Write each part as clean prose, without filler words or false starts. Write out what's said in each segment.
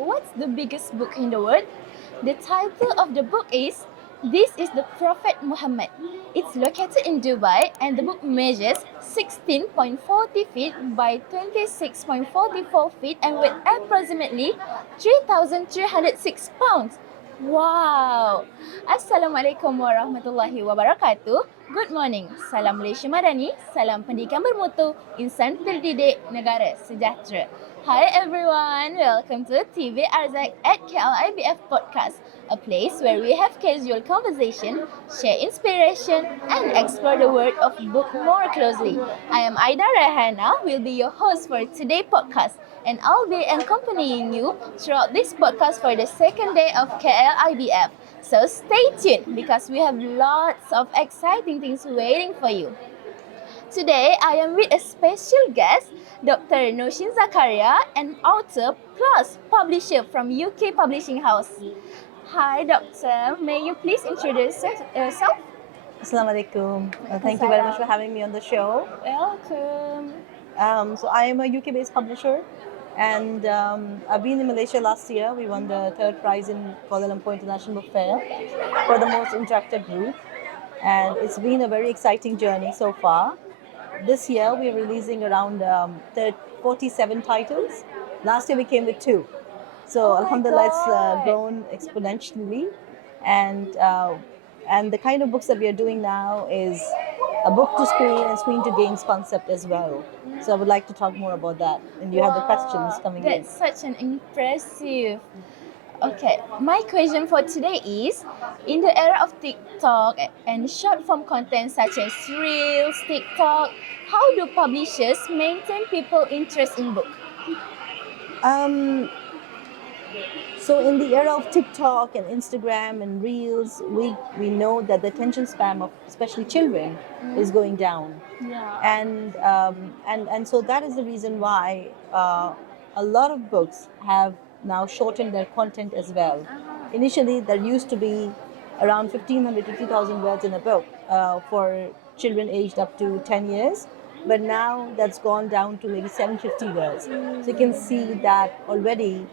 what's the biggest book in the world? The title of the book is This is the Prophet Muhammad. It's located in Dubai and the book measures 16.40 feet by 26.44 feet and weighs approximately 3,306 pounds. Wow! Assalamualaikum warahmatullahi wabarakatuh. Good morning. Salam Malaysia Madani, salam pendidikan bermutu, insan terdidik, negara sejahtera. Hi everyone, welcome to TV Arzak at KLIBF Podcast, a place where we have casual conversation, share inspiration, and explore the world of book more closely. I am Aida Rahana, will be your host for today's podcast, and I'll be accompanying you throughout this podcast for the second day of KLIBF. So stay tuned because we have lots of exciting things waiting for you. Today, I am with a special guest, Dr. Nousheen Zakaria, an author plus publisher from UK Publishing House. Hi, Doctor. May you please introduce yourself? Assalamualaikum. Thank you very much for having me on the show. Welcome. So I am a UK-based publisher, and I've been in Malaysia last year. We won the third prize in Kuala Lumpur International Book Fair for the most interactive group, and it's been a very exciting journey so far. This year we're releasing around 47 titles. Last year we came with 2. So Alhamdulillah, it's grown exponentially, and the kind of books that we are doing now is a book to screen and screen to games concept as well. So I would like to talk more about that, and you have the questions coming in. That's such an impressive. Okay, my question for today is, in the era of TikTok and short form content such as Reels, TikTok, how do publishers maintain people interest in book? So in the era of TikTok and Instagram and Reels, we know that the attention span of especially children is going down. Yeah. And so that is the reason why a lot of books have now shortened their content as well. Initially, there used to be around 1,500 to 2,000 words in a book for children aged up to 10 years. But now that's gone down to maybe 750 words. So you can see that already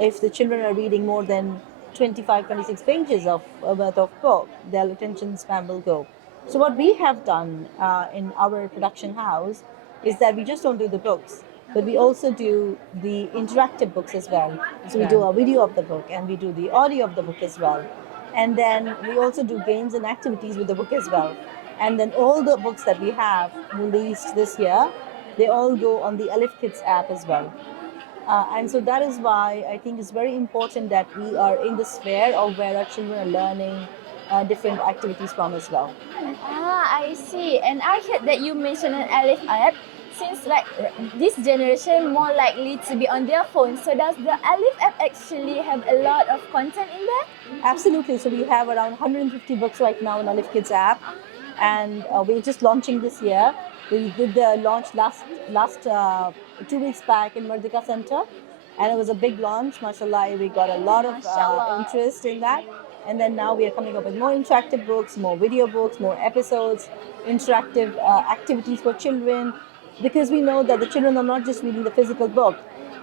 if the children are reading more than 25, 26 pages of worth of book, their attention span will go. So what we have done in our production house is that we just don't do the books, but we also do the interactive books as well. So we do a video of the book and we do the audio of the book as well. And then we also do games and activities with the book as well. And then all the books that we have released this year, they all go on the Alif Kids app as well. And so that is why I think it's very important that we are in the sphere of where our children are learning different activities from as well. I see. And I heard that you mentioned an Alif app. Since like this generation more likely to be on their phone, so does the Alif app actually have a lot of content in there? Absolutely. So we have around 150 books right now in Alif Kids app, and we're just launching this year. We did the launch last 2 weeks back in Merdeka Center, and it was a big launch. MashaAllah, we got a lot of interest in that. And then now we are coming up with more interactive books, more video books, more episodes, interactive activities for children, because we know that the children are not just reading the physical book,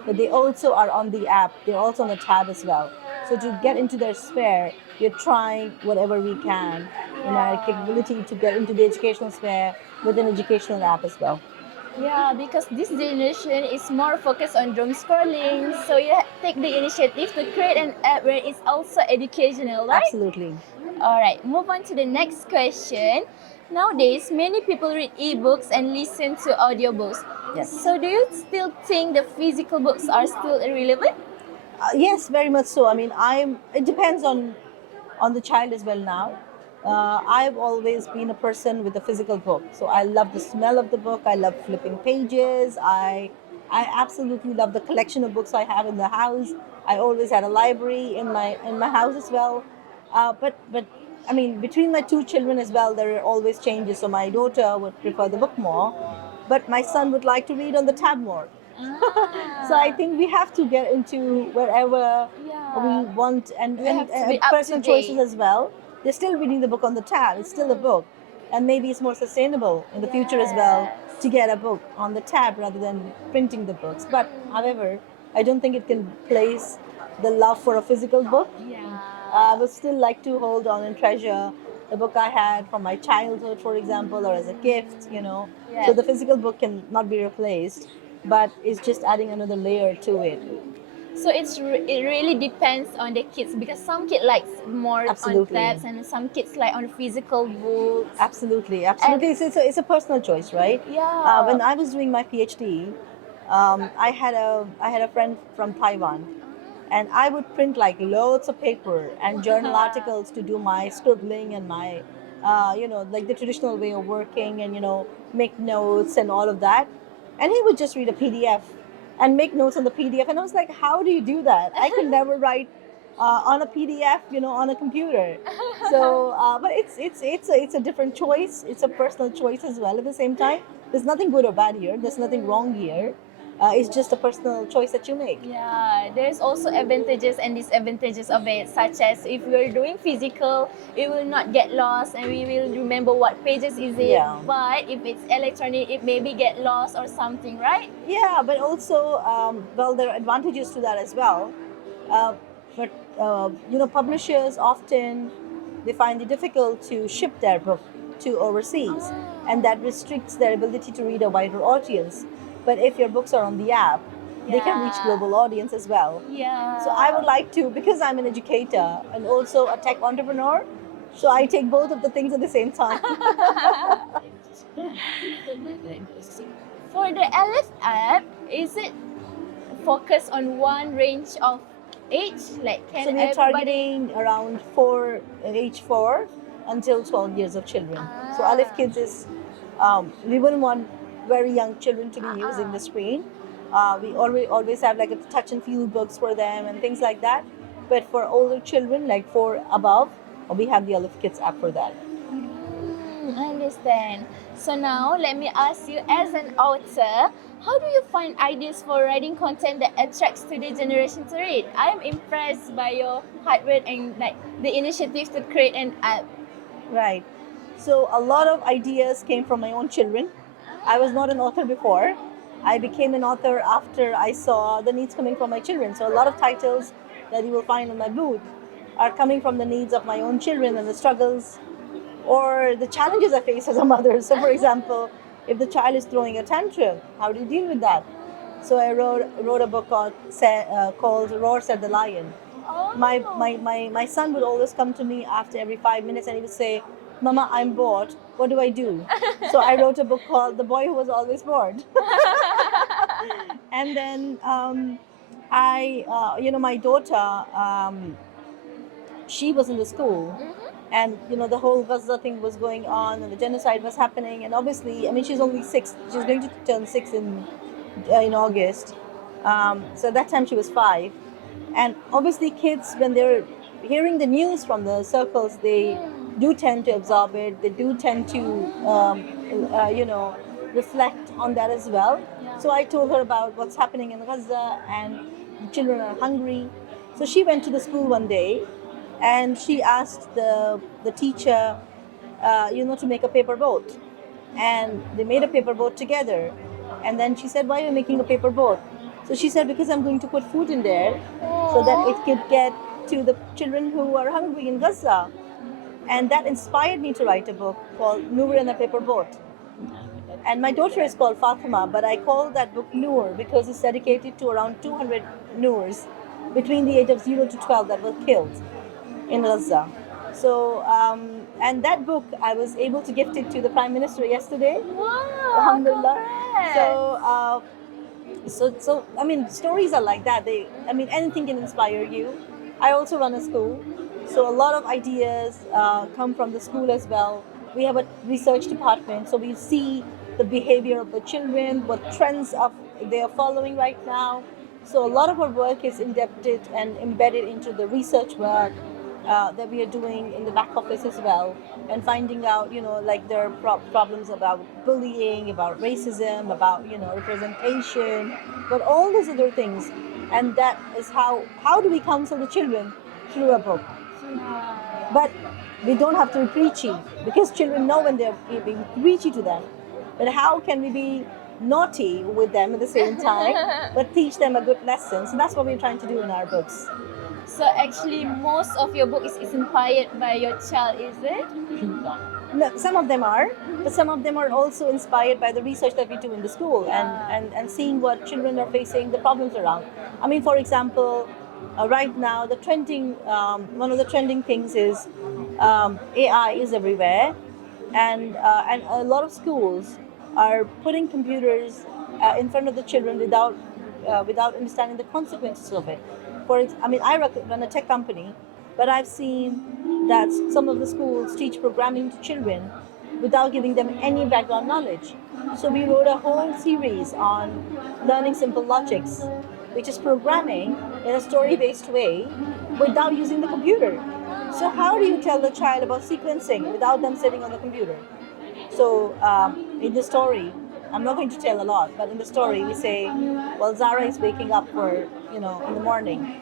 but they also are on the app, they're also on the tab as well. So to get into their sphere, we're trying whatever we can in our capability to get into the educational sphere with an educational app as well. Yeah, because this generation is more focused on doom scrolling, so you take the initiative to create an app where it's also educational, right? Absolutely. Alright, move on to the next question. Nowadays, many people read ebooks and listen to audiobooks. Yes. So do you still think the physical books are still relevant? Yes, very much so. I mean, it depends on the child as well now. I've always been a person with a physical book. So I love the smell of the book. I love flipping pages. I absolutely love the collection of books I have in the house. I always had a library in my house as well. But I mean, between my 2 children as well, there are always changes. So my daughter would prefer the book more, but my son would like to read on the tab more. So I think we have to get into wherever we want and personal choices as well. They're still reading the book on the tab. It's still a book, and maybe it's more sustainable in the future as well to get a book on the tab rather than printing the books. But however, I don't think it can place the love for a physical book. Yeah. I would still like to hold on and treasure the book I had from my childhood, for example, or as a gift, you know. Yeah. So the physical book can not be replaced, but it's just adding another layer to it. So it really depends on the kids, because some kids likes more Absolutely. on tabs and some kids like on physical books. Absolutely, absolutely. It's a personal choice, right? Yeah. When I was doing my PhD, I had a friend from Taiwan, and I would print like loads of paper and journal articles to do my scribbling and my, like the traditional way of working, and make notes and all of that. And he would just read a PDF and make notes on the PDF, and I was like, how do you do that? I could never write on a PDF, on a computer. So, but it's a different choice. It's a personal choice as well. At the same time, there's nothing good or bad here. There's nothing wrong here. It's just a personal choice that you make. Yeah, there's also advantages and disadvantages of it, such as if we're doing physical, we will not get lost and we will remember what pages is it. Yeah. But if it's electronic, it maybe get lost or something, right? Yeah, but also, well, there are advantages to that as well. But publishers often they find it difficult to ship their book to overseas, and that restricts their ability to read a wider audience. But if your books are on the app, they can reach global audience as well. Yeah. So I would like to, because I'm an educator and also a tech entrepreneur, so I take both of the things at the same time. For the Alif app, is it focused on one range of age? Like, can So we are everybody... targeting around age 4 until 12 years of children. So Ah. Alif Kids is, we wouldn't want very young children to be using the screen. We always have like a touch and feel books for them and things like that. But for older children, like 4 above, we have the Alif Kids app for that. I understand. So now let me ask you, as an author, how do you find ideas for writing content that attracts today's generation to read? I am impressed by your hard work and like the initiative to create an app. Right. So a lot of ideas came from my own children. I was not an author before. I became an author after I saw the needs coming from my children. So a lot of titles that you will find on my booth are coming from the needs of my own children and the struggles or the challenges I face as a mother. So for example, if the child is throwing a tantrum, how do you deal with that? So I wrote a book called Roar Said the Lion. Oh. My son would always come to me after every 5 minutes and he would say, Mama, I'm bored. What do I do? So I wrote a book called The Boy Who Was Always Bored. And then my daughter, she was in the school. And the whole Gaza thing was going on, and the genocide was happening. And obviously, I mean, she's only 6. She's going to turn 6 in August. So that time she was 5. And obviously, kids, when they're hearing the news from the circles, they do tend to absorb it. They do tend to, reflect on that as well. So I told her about what's happening in Gaza, and the children are hungry. So she went to the school one day, and she asked the teacher, to make a paper boat. And they made a paper boat together. And then she said, why are you making a paper boat? So she said, because I'm going to put food in there so that it could get to the children who are hungry in Gaza. And that inspired me to write a book called Noor and a Paper Boat. And my daughter is called Fatima, but I call that book Noor because it's dedicated to around 200 Noors between the age of 0 to 12 that were killed in Gaza. So, and that book, I was able to gift it to the Prime Minister yesterday. Wow! Alhamdulillah. Congrats. So I mean, stories are like that. Anything can inspire you. I also run a school, so a lot of ideas come from the school as well. We have a research department, so we see the behavior of the children, what trends they are following right now. So a lot of our work is indebted and embedded into the research work that we are doing in the back office as well, and finding out, like there are problems about bullying, about racism, about, representation, but all those other things. And that is how do we counsel the children through a book. But we don't have to be preachy, because children know when they're being preachy to them. But how can we be naughty with them at the same time, but teach them a good lesson? So that's what we're trying to do in our books. So actually, most of your book is inspired by your child, is it? No, some of them are, but some of them are also inspired by the research that we do in the school and seeing what children are facing, the problems around. I mean, for example, right now the trending one of the trending things is AI is everywhere, and a lot of schools are putting computers in front of the children without understanding the consequences of it. I mean, run a tech company, but I've seen that some of the schools teach programming to children without giving them any background knowledge. So we wrote a whole series on learning simple logics, which is programming in a story-based way without using the computer. So how do you tell the child about sequencing without them sitting on the computer? So in the story, I'm not going to tell a lot, but in the story we say, well, Zara is waking up in the morning.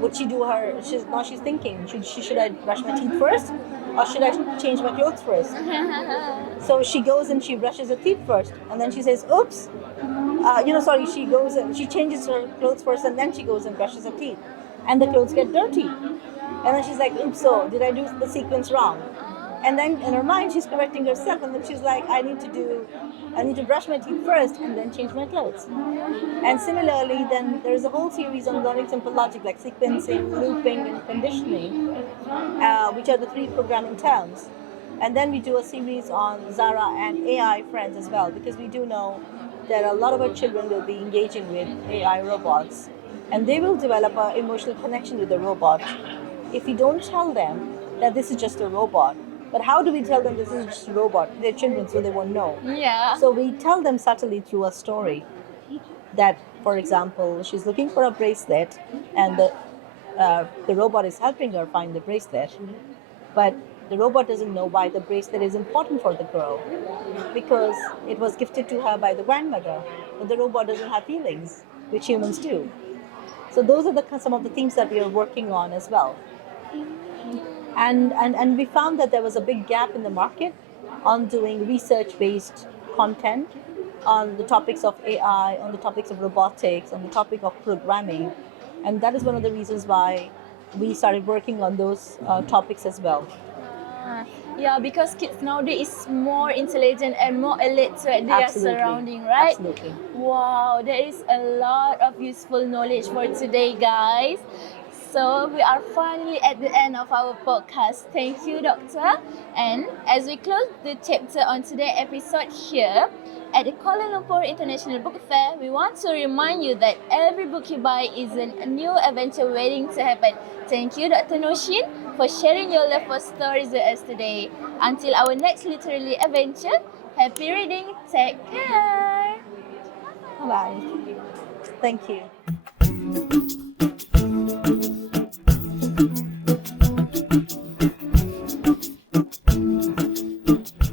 Would she do her? She's thinking, should I brush my teeth first, or should I change my clothes first? So she goes and she brushes her teeth first, and then she says, "Oops." Sorry. She goes and she changes her clothes first, and then she goes and brushes her teeth, and the clothes get dirty. And then she's like, "Oops, so did I do the sequence wrong?" And then in her mind, she's correcting herself, and then she's like, I need to brush my teeth first and then change my clothes. And similarly, then there's a whole series on learning simple logic like sequencing, looping, and conditioning, which are the three programming terms. And then we do a series on Zara and AI friends as well, because we do know that a lot of our children will be engaging with AI robots, and they will develop an emotional connection with the robot. If we don't tell them that this is just a robot, but how do we tell them this is just a robot? They're children, so they won't know. Yeah. So we tell them subtly through a story that, for example, she's looking for a bracelet, and the robot is helping her find the bracelet, but the robot doesn't know why the bracelet is important for the girl, because it was gifted to her by the grandmother. But the robot doesn't have feelings, which humans do. So those are some of the themes that we are working on as well. And we found that there was a big gap in the market on doing research-based content on the topics of AI, on the topics of robotics, on the topic of programming. And that is one of the reasons why we started working on those topics as well. Yeah, because kids nowadays is more intelligent and more alert to their surrounding, right? Absolutely. Wow, there is a lot of useful knowledge for today, guys. So we are finally at the end of our podcast. Thank you, Doctor. And as we close the chapter on today's episode here, at the Kuala Lumpur International Book Fair, we want to remind you that every book you buy is a new adventure waiting to happen. Thank you, Dr. Nousheen, for sharing your love for stories with us today. Until our next literary adventure, happy reading. Take care. Bye. Thank you.